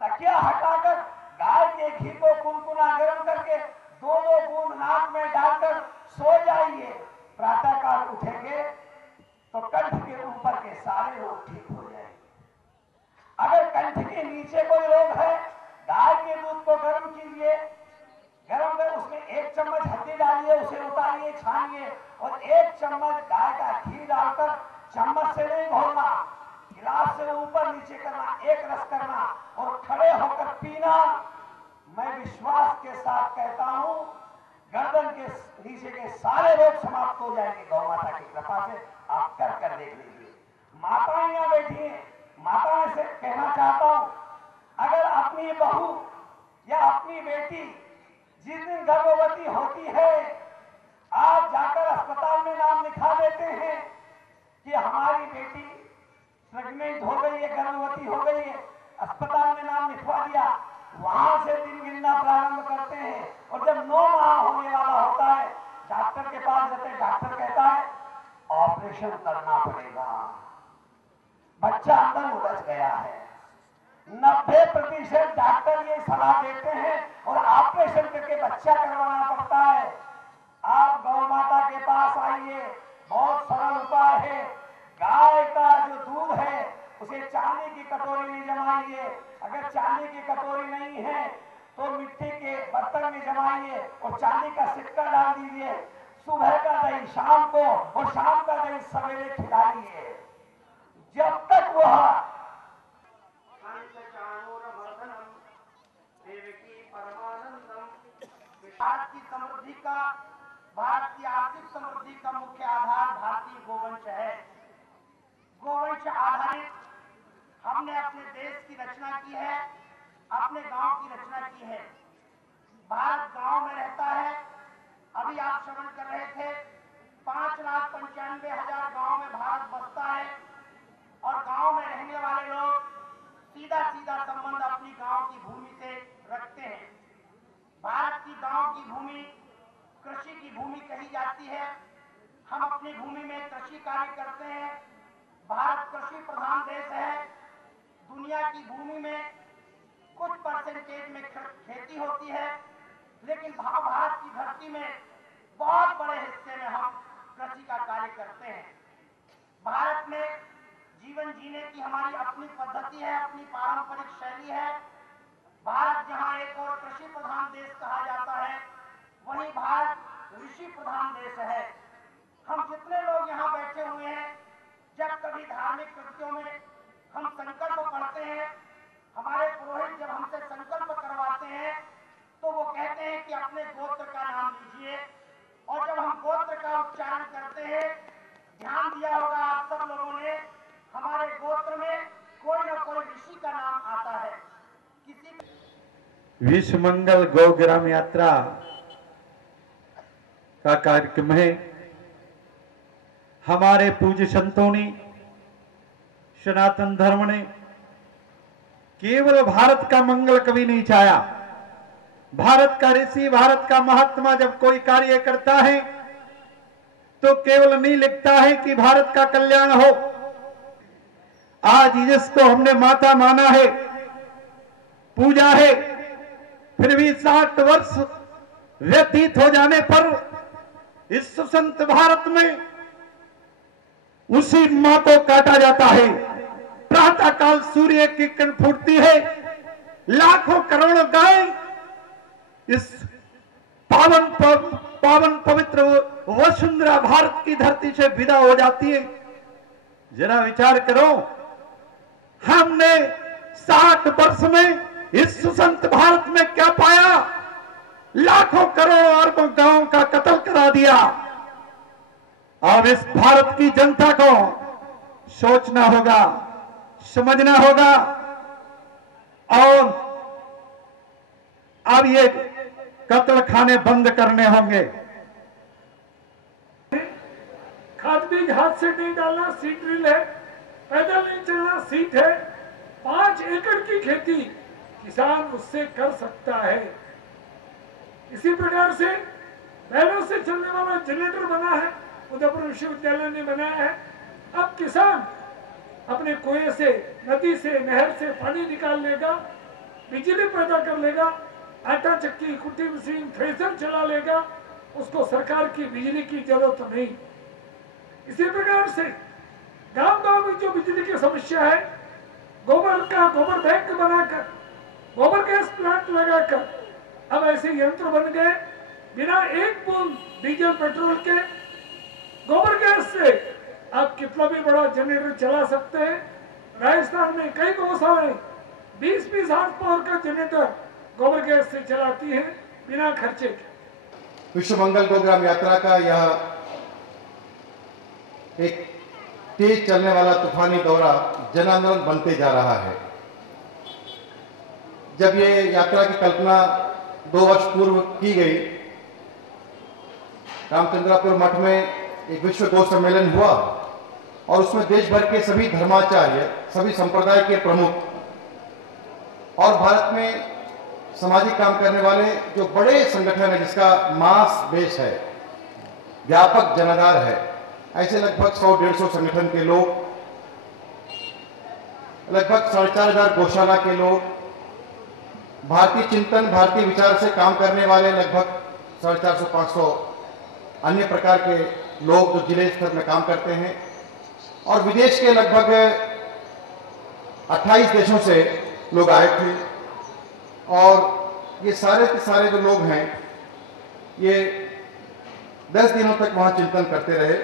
तकिया हटाकर गाय के घी को कुनकुना गर्म करके दो दो बूंद नाक में डालकर सो जाइए। प्रातःकाल उठेंगे तो कंठ के ऊपर के सारे रोग ठीक हो जाएंगे। अगर कंठ के नीचे कोई रोग है, गाय के दूध को गर्म कीजिए, गर्म कर उसमें 1 चम्मच हल्दी डालिए, उसे उतारिए, छानिए और 1 चम्मच गाय का घी डालकर चम्मच से नहीं घोलना, गिलास से ऊपर नीचे करना, एक रस करना और खड़े होकर पीना। मैं विश्वास के साथ कहता हूं, गर्दन के नीचे के सारे रोग समाप्त हो जाएंगे गौ माता की कृपा से। आप कर देख लीजिए। माताएं यहां बैठी हैं, माताएं से कहना चाहता हूं, अगर अपनी बहू या अपनी बेटी जिस दिन गर्भवती होती है, आप जाकर अस्पताल में नाम लिखा देते हैं कि हमारी बेटी प्रेग्नेंट हो गई है, गर्भवती हो गई है, अस्पताल में नाम लिखवा दिया। वहां से दिन गिनना प्रारंभ करते हैं और जब 9 माह होने वाला होता है, डॉक्टर के पास जाते हैं, डॉक्टर कहता है ऑपरेशन करना पड़ेगा, बच्चा अंदर उलझ गया है। 90% डॉक्टर ये सलाह देते हैं और ऑपरेशन करके बच्चा करवाना पड़ता है। आप गौ माता के पास आइए, बहुत सरल उपाय है। गाय का जो दूध है उसे चांदी की कटोरी में जमाइए, अगर चांदी की कटोरी नहीं है तो मिट्टी के बर्तन में जमाइए और चांदी का सिक्का डाल दीजिए। सुबह का दही शाम को और शाम का दही सवेरे खिलाइए। जब तक वह भारत की समृद्धि का, भारत की आर्थिक समृद्धि का मुख्य आधार भारतीय गोवंश है। गोवंश आधारित हमने अपने देश की रचना की है, अपने गांव की रचना की है। भारत गांव में रहता है। अभी आप श्रवण कर रहे थे, 5,95,000 गांव में भारत बसता है और गांव में रहने वाले लोग सीधा संबंध अपनी गांव की भूमि से रखते हैं। भारत की गांव की भूमि कृषि की भूमि कही जाती है। हम अपनी भूमि में कृषि कार्य करते हैं। भारत कृषि प्रधान देश है। दुनिया की भूमि में कुछ परसेंटेज में खेती होती है, लेकिन भारत की धरती में बहुत बड़े हिस्से में हम कृषि का कार्य करते हैं। भारत में जीवन जीने की हमारी अपनी पद्धति है, अपनी पारंपरिक शैली है। भारत जहां एक और कृषि प्रधान देश कहा जाता है, वहीं भारत ऋषि प्रधान देश है। हम जितने लोग यहाँ बैठे हुए हैं, जब कभी धार्मिक कृत्यों में हम संकल्प पढ़ते हैं, हमारे पुरोहित जब हमसे संकल्प करवाते हैं तो वो कहते हैं कि अपने गोत्र का नाम लीजिए, और जब हम गोत्र का उच्चारण करते हैं, ध्यान दिया होगा आप सब लोगों ने, हमारे गोत्र में कोई न कोई ऋषि का नाम आता है। किसी विश्व मंगल गौ ग्राम यात्रा का कार्यक्रम है। हमारे पूज्य संतों ने, सनातन धर्म ने केवल भारत का मंगल कभी नहीं चाहा। भारत का ऋषि, भारत का महात्मा जब कोई कार्य करता है तो केवल नहीं लिखता है कि भारत का कल्याण हो। आज जिसको हमने माता माना है, पूजा है, फिर भी 60 वर्ष व्यतीत हो जाने पर इस संत भारत में उसी मां को काटा जाता है। प्रातः काल सूर्य की किरण फूटती है, लाखों करोड़ों गाय इस पावन पवित्र वसुंधरा भारत की धरती से विदा हो जाती है। जरा विचार करो, हमने 60 वर्ष में इस सुसंत भारत में क्या पाया? लाखों करोड़ों अरबों गांवों का कत्ल करा दिया। अब इस भारत की जनता को सोचना होगा, समझना होगा, और अब ये कत्ल खाने बंद करने होंगे। खाद बीज हाथ से नहीं डालना, सीड ड्रिल है, पैदल नहीं चलना, सीट है। 5 एकड़ की खेती किसान उससे कर सकता है। इसी प्रकार से बैलों से चलने वाला जनरेटर बना है, उदयपुर विश्वविद्यालय ने बनाया है। अब किसान अपने कुएं से, नदी से, नहर से पानी निकाल लेगा, बिजली पैदा कर लेगा, आटा चक्की, कुट्टी मशीन, थ्रेसर चला लेगा, उसको सरकार की बिजली की जरूरत नहीं। इसी प्रकार से गांव-गांव में जो बिजली की समस्या है, गोबर बैंक बनाकर, गोबर गैस प्लांट लगाकर अब ऐसे यंत्र बन गए, बिना एक बूंद डीजल पेट्रोल के गोबर गैस से आप कितना भी बड़ा जनरेटर चला सकते हैं। राजस्थान में कई गौशालाएं 20-20 हार्स पावर का जनरेटर गोबर गैस से चलाती हैं बिना खर्चे के। विश्व मंगल गोग्राम यात्रा का यह एक तेज चलने वाला तूफानी दौरा जन आंदोलन बनते जा रहा है। जब ये यात्रा की कल्पना 2 वर्ष पूर्व की गई, रामचंद्रापुर मठ में एक विश्व गौ सम्मेलन हुआ और उसमें देश भर के सभी धर्माचार्य, सभी संप्रदाय के प्रमुख और भारत में सामाजिक काम करने वाले जो बड़े संगठन है, जिसका मास बेस है, व्यापक जनाधार है, ऐसे लगभग 100-150 संगठन के लोग, लगभग 4,500 गौशाला के लोग, भारतीय चिंतन, भारतीय विचार से काम करने वाले लगभग 450-500 अन्य प्रकार के लोग जो जिले स्तर में काम करते हैं, और विदेश के लगभग 28 देशों से लोग आए थे। और ये सारे के सारे जो लोग हैं, ये 10 दिनों तक वहां चिंतन करते रहे।